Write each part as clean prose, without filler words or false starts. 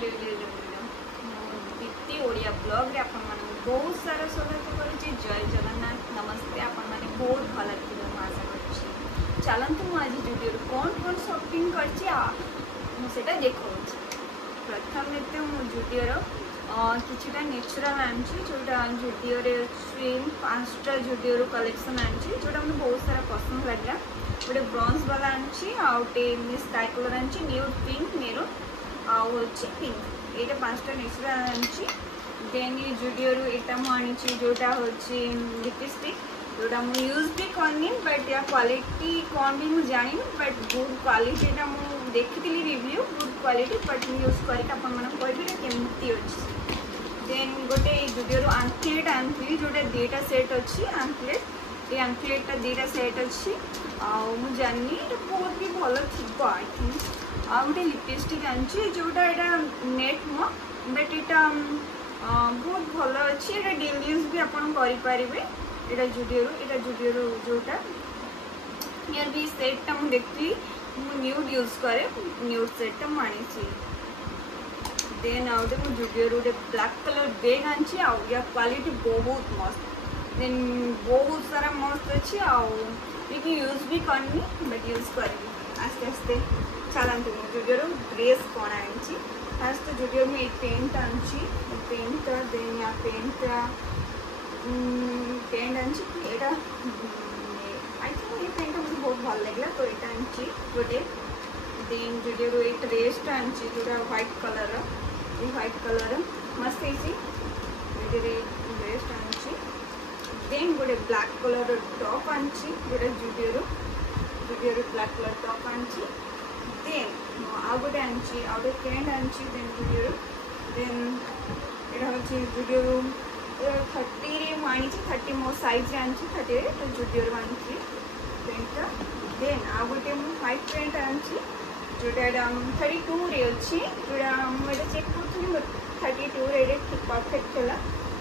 Deepti Odia blog रे आपण माने बहुत सारा स्वागत करुच्ची। जय जगन्नाथ नमस्ते। आपण माने बहुत भल लगे आशा करुच्ची। चलतु आज जुडियो कौन कौन शॉपिंग करटा देखा। प्रथम तो जुडियो किछटा नेचुरल आनी जोटा जुडियो स्विम 5टा जुडियो कलेक्शन आनी जोटा मुझे बहुत सारा पसंद लगे। गोटे ब्रॉन्ज वाला आनी आउटे स्काई कलर आनी न्यूड पिंक मेरून आउ पिंक ये 5टा नेचुरल आनी। देन ये जुडियो यहाँ मुझे जोटा हूँ लिपस्टिक जोटा मुझे यूज भी करनी बट या क्वालिटी कौन भी मुझे जानी बट गुड क्वालिटी मुझे देखी रिव्यू गुड क्वालिटी बट मुझे यूज करके केमती अच्छी। देन गोटे जुडियो आंकलेट आनी जोटा 2टा सेट अच्छी आंकलेट ये आंकलेटा 2टा सेट अच्छी आउ जानी बहुत भी भल थी आई थिंक। आ गोटे लिपस्टिक आनी जोटा यहाँ नेट नुह बट यहाँ बहुत भल अच्छी ये डेली यूज भी आपरे। यहाँ जुडियो जोटा यार भी सेटा मुझे देखी न्यूड यूज करे न्यूड सेटा मुझे। देन आउटे मुझे जुडियो गोटे ब्लैक कलर बैग आनी या क्वालिटी बहुत मस्त। देन बहुत सारा मस्त अच्छी आगे यूज भी करनी बट यूज करी आस्ते आस्ते। चलते जुडियो ड्रेस कौन आनी फास्ट तो जुडियो में एक पेंट आनी पेंट देन या पेंट आनी यहाँ आई थिंक ये पेंट मुझे बहुत भल लगे तो यहाँ आनी गोटे। देन जुडियो ये ड्रेस आनी जोटा व्हाइट कलर ये व्हाइट कलर मस्त है ड्रेस आनी। देन गोटे ब्लैक कलर टॉप आनी जोटा जुडियो ब्लैक कलर टॉप आनी। देन आउ गोटे आनी आउ गोटे पेंट आनी देन जुडियो देन यहाँ हूँ जुडियो 30 आनी 30 मो साइज आनी 30 तो जुडियो आनी पेंट। देन आउ गोटे व्हाइट पेंट आनी जोटा 32 रे अच्छी जोटा मुझे चेक कर 32 रे परफेक्ट है।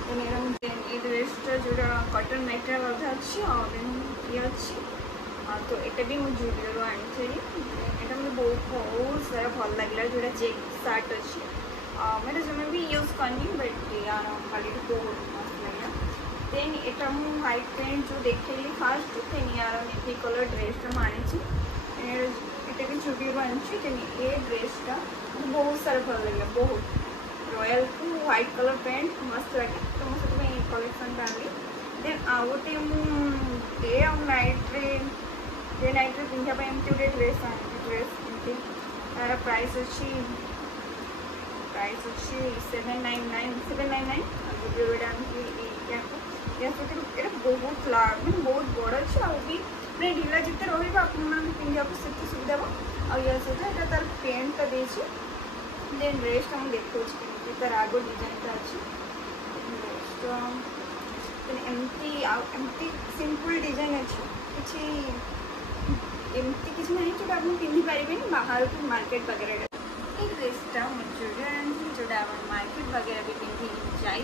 देन ये ड्रेसटा जोटा कटन मटेरियल अधा अच्छी देन ये अच्छी तो ये भी मुझे जुडियो आनी यहाँ मुझे बहुत सारा भल लगे जोटा चेक सार्ट अच्छी मैं जमे भी यूज करनी बट यार क्वालिटी बहुत मस्त लगे। देन यहाँ मुझे व्हाइट पेंट जो देखी फास्ट देन यार नेवी कलर ड्रेसटा मुझे ये भी जुडियो आनी देन ये ड्रेसटा मुझे बहुत सारा भल लगे बहुत रॉयल को व्हाइट कलर पेंट मस्त लगे तो मुझे कलेक्शन आनी। देन आउ गोटे डे आ नाइट पिंधापी एमती गोटे ड्रेस आनी ड्रेस एमती तार प्राइस अच्छी 799 जुडियो बहुत मैंने बहुत बड़ अच्छे आउ भी मैंने ढिला जिते रहा पिंधा से सुविधा आ या सहित तार पेंटा देती। देन ड्रेसटा मुझे देखी तार आग डिजाइन अच्छी एमती सिंपल डिजाइन अच्छी किसी एमती किसी ना जोटा आप पिंधि पारे बाहर को मार्केट वगैरह ये ड्रेसटा मुझे जोटा मार्केट वगैरह भी पिंधि जाई।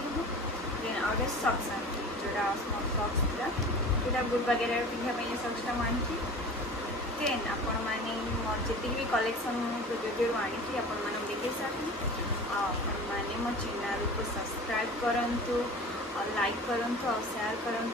देन आउटे सक्स आनी जोटा स्मॉल सक्स पूरा जोटा बुट वगैरह पिंधापी सक्सटा आनी। देन आपण मैंने जी भी कलेक्शन जुडियो आनी आपण मैंने देखे सारी आपण मैंने मो चैनल को सब्सक्राइब करूँ और लाइक करूँ और शेयर करूँ।